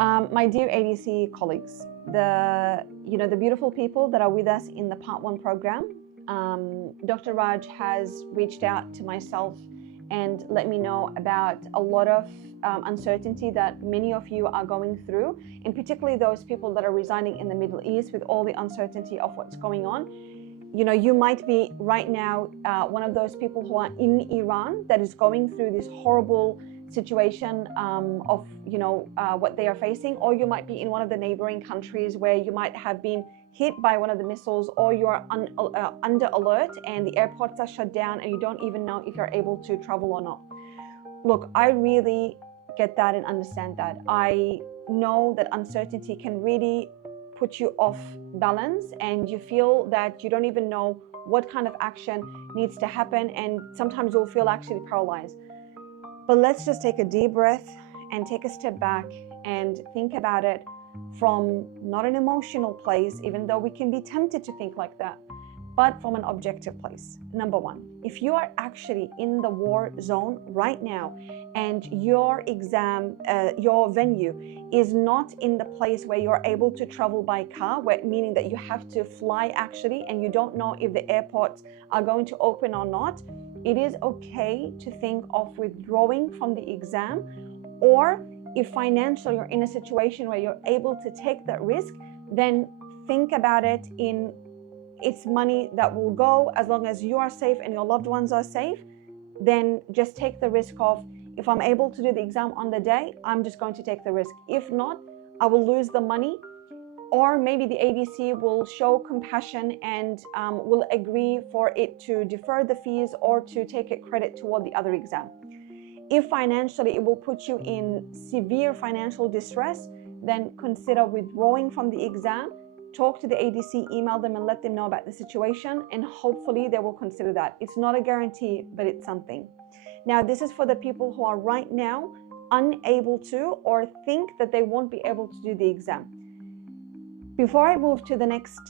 My dear ADC colleagues, the beautiful people that are with us in the Part 1 program, Dr. Raj has reached out to myself and let me know about a lot of uncertainty that many of you are going through, and particularly those people that are residing in the Middle East with all the uncertainty of what's going on. You might be right now one of those people who are in Iran that is going through this horrible situation of what they are facing, or you might be in one of the neighboring countries where you might have been hit by one of the missiles, or you are under alert and the airports are shut down and you don't even know if you're able to travel or not. Look, I really get that and understand that. I know that uncertainty can really put you off balance, and you feel that you don't even know what kind of action needs to happen, and sometimes you'll feel actually paralyzed. But let's just take a deep breath and take a step back and think about it from not an emotional place, even though we can be tempted to think like that, but from an objective place. Number one, if you are actually in the war zone right now and your exam, your venue is not in the place where you're able to travel by car, meaning that you have to fly actually, and you don't know if the airports are going to open or not, it is okay to think of withdrawing from the exam. Or if financially you're in a situation where you're able to take that risk, then think about it in it's money that will go. As long as you are safe and your loved ones are safe, then just take the risk of, if I'm able to do the exam on the day, I'm just going to take the risk. If not, I will lose the money. Or maybe the ADC will show compassion and will agree for it to defer the fees or to take it credit toward the other exam. If financially it will put you in severe financial distress, then consider withdrawing from the exam. Talk to the ADC, email them and let them know about the situation, and hopefully they will consider that. It's not a guarantee, but it's something. Now, this is for the people who are right now unable to, or think that they won't be able to do the exam. Before I move to the next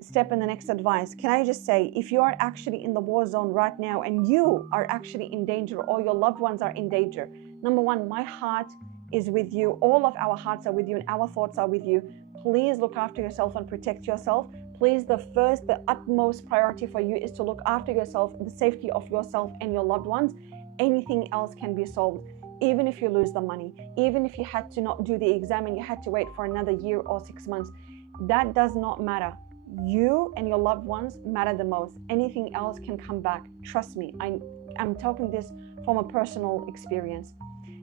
step and the next advice, can I just say, if you are actually in the war zone right now and you are actually in danger, or your loved ones are in danger, number one, my heart is with you. All of our hearts are with you and our thoughts are with you. Please look after yourself and protect yourself. Please, the utmost priority for you is to look after yourself, the safety of yourself and your loved ones. Anything else can be solved. Even if you lose the money, even if you had to not do the exam and you had to wait for another year or 6 months, that does not matter. You and your loved ones matter the most. Anything else can come back. Trust me, I'm talking this from a personal experience.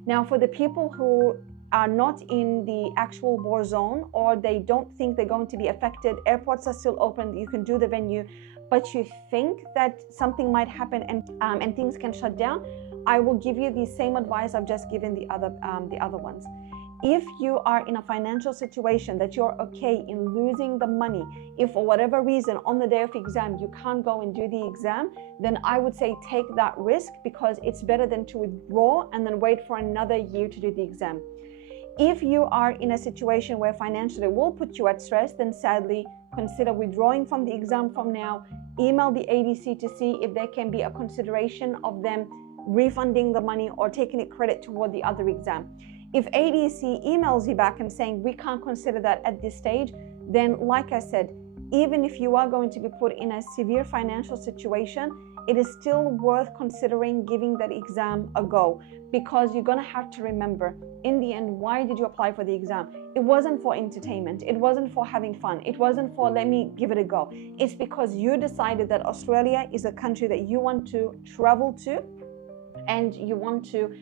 Now, for the people who are not in the actual war zone, or they don't think they're going to be affected, airports are still open, you can do the venue, but you think that something might happen and things can shut down, I will give you the same advice I've just given the other ones. If you are in a financial situation that you're okay in losing the money, if for whatever reason on the day of exam you can't go and do the exam, then I would say take that risk, because it's better than to withdraw and then wait for another year to do the exam. If you are in a situation where financially will put you at stress, then sadly consider withdrawing from the exam from now. Email the ADC to see if there can be a consideration of them refunding the money or taking it credit toward the other exam. If ADC emails you back and saying we can't consider that at this stage, then like I said, even if you are going to be put in a severe financial situation, it is still worth considering giving that exam a go, because you're going to have to remember, in the end, why did you apply for the exam? It wasn't for entertainment. It wasn't for having fun. It wasn't for let me give it a go. It's because you decided that Australia is a country that you want to travel to and you want to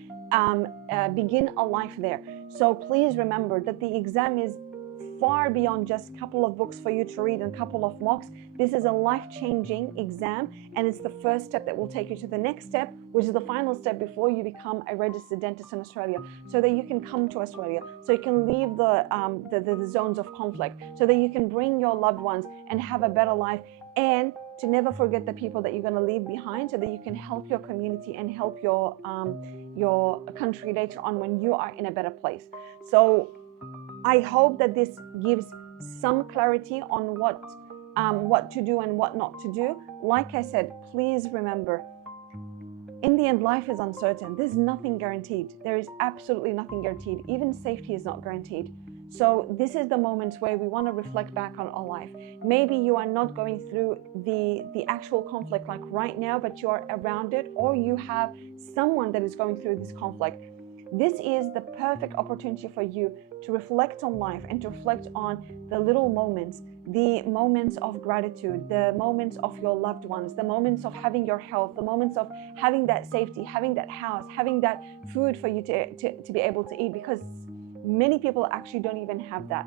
begin a life there. So please remember that the exam is far beyond just a couple of books for you to read and a couple of mocks. This is a life-changing exam, and it's the first step that will take you to the next step, which is the final step before you become a registered dentist in Australia, so that you can come to Australia, so you can leave the zones of conflict, so that you can bring your loved ones and have a better life, and to never forget the people that you're going to leave behind, so that you can help your community and help your country later on when you are in a better place. So I hope that this gives some clarity on what to do and what not to do. Like I said, please remember, in the end, life is uncertain. There's nothing guaranteed. There is absolutely nothing guaranteed. Even safety is not guaranteed. So this is the moment where we want to reflect back on our life. Maybe you are not going through the actual conflict like right now, but you are around it, or you have someone that is going through this conflict. This is the perfect opportunity for you to reflect on life and to reflect on the little moments, the moments of gratitude, the moments of your loved ones, the moments of having your health, the moments of having that safety, having that house, having that food for you to be able to eat, because many people actually don't even have that.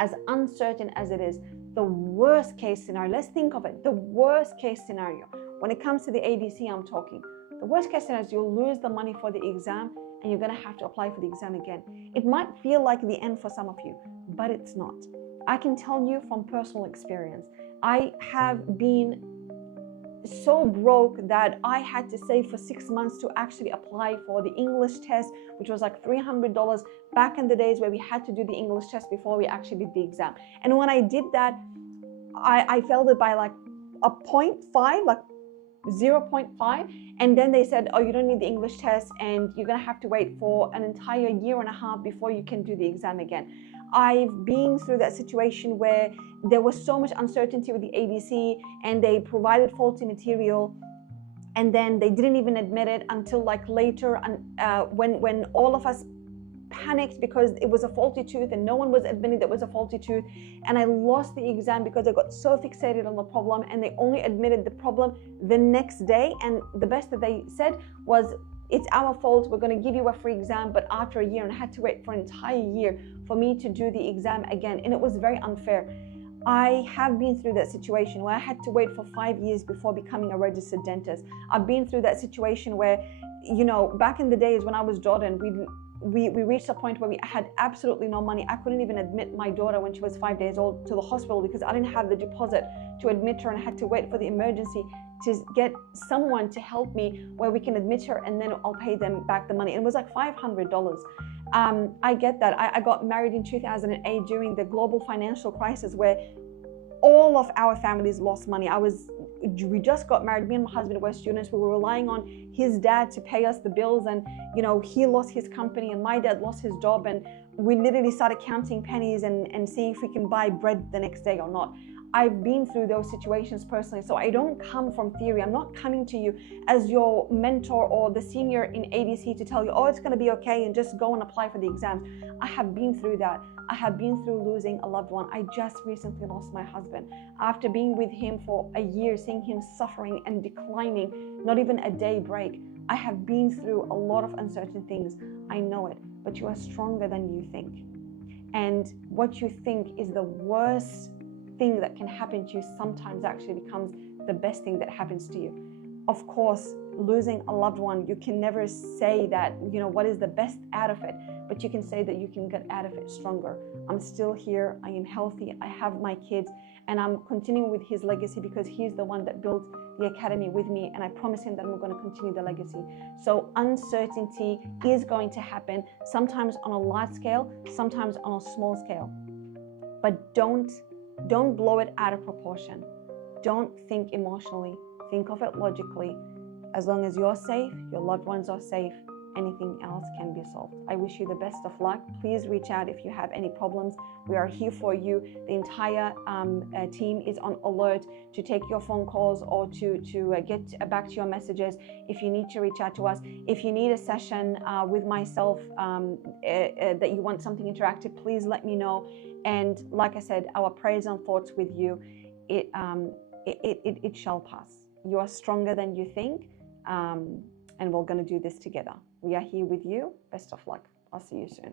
As uncertain as it is, the worst case scenario, let's think of it, the worst case scenario, when it comes to the ADC I'm talking, the worst case scenario is you'll lose the money for the exam and you're going to have to apply for the exam again. It might feel like the end for some of you, but it's not. I can tell you from personal experience, I have been so broke that I had to save for 6 months to actually apply for the English test, which was like $300 back in the days where we had to do the English test before we actually did the exam. And when I did that, I failed it by like a 0.5, like 0.5, and then they said, oh, you don't need the English test and you're gonna have to wait for an entire year and a half before you can do the exam again. I've been through that situation where there was so much uncertainty with the ADC and they provided faulty material, and then they didn't even admit it until like later, when all of us panicked because it was a faulty tooth and no one was admitting that it was a faulty tooth, and I lost the exam because I got so fixated on the problem, and they only admitted the problem the next day. And the best that they said was, it's our fault, we're going to give you a free exam, but after a year. And I had to wait for an entire year for me to do the exam again, and it was very unfair. I have been through that situation where I had to wait for 5 years before becoming a registered dentist. I've been through that situation where, you know, back in the days when I was Jordan, we reached a point where we had absolutely no money. I couldn't even admit my daughter when she was 5 days old to the hospital because I didn't have the deposit to admit her, and I had to wait for the emergency to get someone to help me where we can admit her, and then I'll pay them back the money. And it was like $500. I get that. I got married in 2008 during the global financial crisis where all of our families lost money. We just got married. Me and my husband were students. We were relying on his dad to pay us the bills, and you know, he lost his company and my dad lost his job, and we literally started counting pennies and seeing if we can buy bread the next day or not. I've been through those situations personally, so I don't come from theory. I'm not coming to you as your mentor or the senior in ADC to tell you, oh, it's going to be okay and just go and apply for the exams. I have been through that. I have been through losing a loved one. I just recently lost my husband. After being with him for a year, seeing him suffering and declining, not even a day break. I have been through a lot of uncertain things. I know it, but you are stronger than you think. And what you think is the worst thing that can happen to you sometimes actually becomes the best thing that happens to you. Of course, losing a loved one, you can never say that, you know, what is the best out of it, but you can say that you can get out of it stronger. I'm still here, I am healthy, I have my kids, and I'm continuing with his legacy because he's the one that built the academy with me, and I promise him that I'm going to continue the legacy. So uncertainty is going to happen, sometimes on a large scale, sometimes on a small scale, but don't blow it out of proportion. Don't think emotionally. Think of it logically. As long as you're safe, your loved ones are safe, anything else can be solved. I wish you the best of luck. Please reach out if you have any problems. We are here for you. The entire team is on alert to take your phone calls or to get back to your messages if you need to reach out to us. If you need a session with myself that you want something interactive, please let me know. And like I said, our prayers and thoughts with you, it shall pass. You are stronger than you think, and we're going to do this together. We are here with you. Best of luck. I'll see you soon.